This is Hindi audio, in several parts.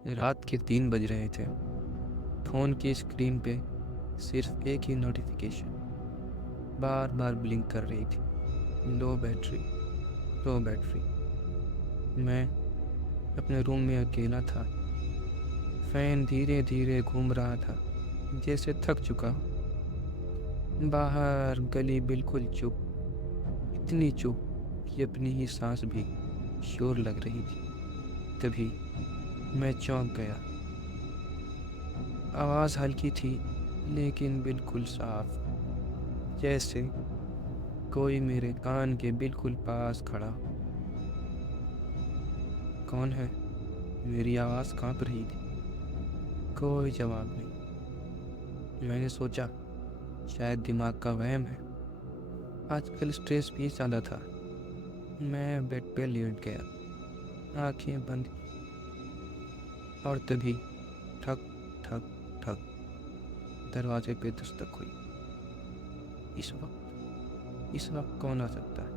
रात के 3 बज रहे थे। फ़ोन की स्क्रीन पे सिर्फ एक ही नोटिफिकेशन बार बार ब्लिंक कर रही थी। लो बैटरी, लो बैटरी। मैं अपने रूम में अकेला था। फ़ैन धीरे धीरे घूम रहा था, जैसे थक चुका हो। बाहर गली बिल्कुल चुप, इतनी चुप कि अपनी ही सांस भी शोर लग रही थी। तभी मैं चौंक गया। आवाज़ हल्की थी, लेकिन बिल्कुल साफ, जैसे कोई मेरे कान के बिल्कुल पास खड़ा हो। कौन है? मेरी आवाज़ कांप रही थी। कोई जवाब नहीं। मैंने सोचा शायद दिमाग का वहम है। आजकल स्ट्रेस भी ज़्यादा था। मैं बेड पे लेट गया, आंखें बंद की, और तभी ठक ठक ठक दरवाजे पे दस्तक हुई। इस वक्त कौन आ सकता है?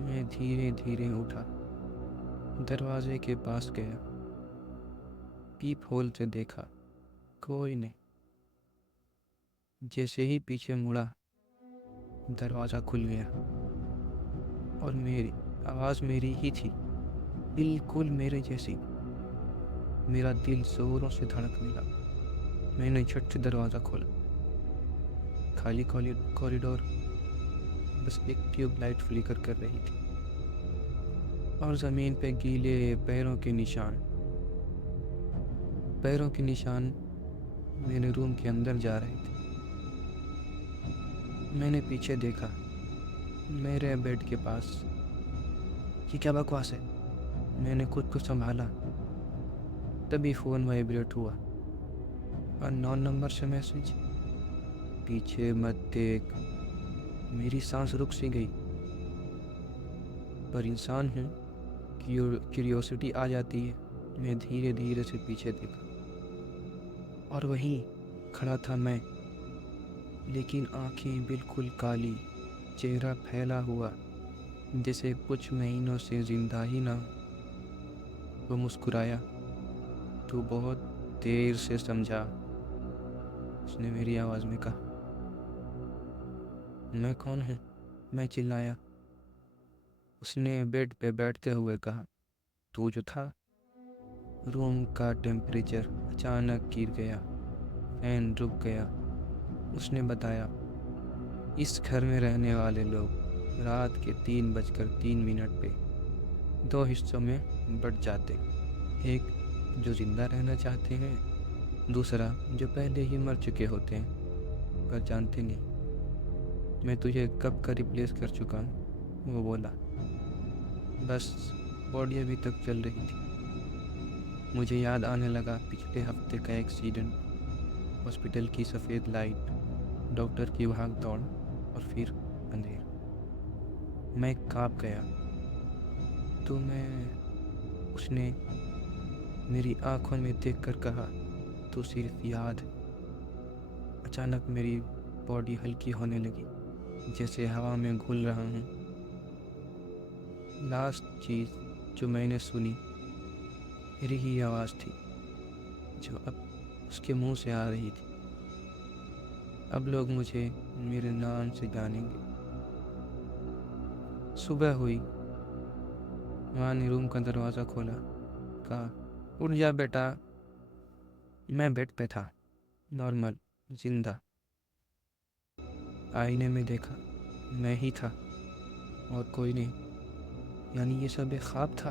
मैं धीरे धीरे उठा, दरवाजे के पास गया, पीप होल से देखा। कोई नहीं। जैसे ही पीछे मुड़ा, दरवाज़ा खुल गया और मेरी आवाज़ मेरी ही थी, बिल्कुल मेरे जैसी। मेरा दिल ज़ोरों से धड़कने लगा। मैंने झट से दरवाज़ा खोला। खाली कॉरिडोर, बस एक ट्यूब लाइट फ्लिकर कर रही थी और ज़मीन पे गीले पैरों के निशान मेरे रूम के अंदर जा रहे थे। मैंने पीछे देखा, मेरे बेड के पास। ये क्या बकवास है? मैंने खुद को संभाला। तभी फ़ोन वाइब्रेट हुआ। अननोन नंबर से मैसेज। पीछे मत देख। मेरी सांस रुक सी गई। पर इंसान हूँ, क्यूरियोसिटी आ जाती है। मैं धीरे धीरे से पीछे देखा और वहीं खड़ा था मैं, लेकिन आंखें बिल्कुल काली, चेहरा फैला हुआ, जैसे कुछ महीनों से जिंदा ही ना हो। वो मुस्कुराया। तू बहुत देर से समझा, उसने मेरी आवाज़ में कहा। मैं कौन हूँ? मैं चिल्लाया। उसने बेड पे बैठते हुए कहा, तू जो था। रूम का टेम्परेचर अचानक गिर गया, फैन रुक गया। उसने बताया, इस घर में रहने वाले लोग रात के 3:03 पे 2 हिस्सों में बट जाते। एक जो ज़िंदा रहना चाहते हैं, दूसरा जो पहले ही मर चुके होते हैं पर जानते नहीं। मैं तुझे कब का रिप्लेस कर चुका हूँ, वो बोला। बस बॉडी अभी तक चल रही थी। मुझे याद आने लगा पिछले हफ्ते का एक्सीडेंट, हॉस्पिटल की सफ़ेद लाइट, डॉक्टर की भाग दौड़ और फिर अंधेर। मैं काँप गया। तो उसने मेरी आंखों में देखकर कहा, तो सिर्फ याद। अचानक मेरी बॉडी हल्की होने लगी, जैसे हवा में घुल रहा हूँ। लास्ट चीज़ जो मैंने सुनी मेरी ही आवाज़ थी, जो अब उसके मुंह से आ रही थी। अब लोग मुझे मेरे नाम से जानेंगे। सुबह हुई। माँ ने रूम का दरवाज़ा खोला, कहा, उठ जा बेटा। मैं बेड पे था, नॉर्मल, जिंदा। आईने में देखा, मैं ही था और कोई नहीं। यानी ये सब एक ख्वाब था।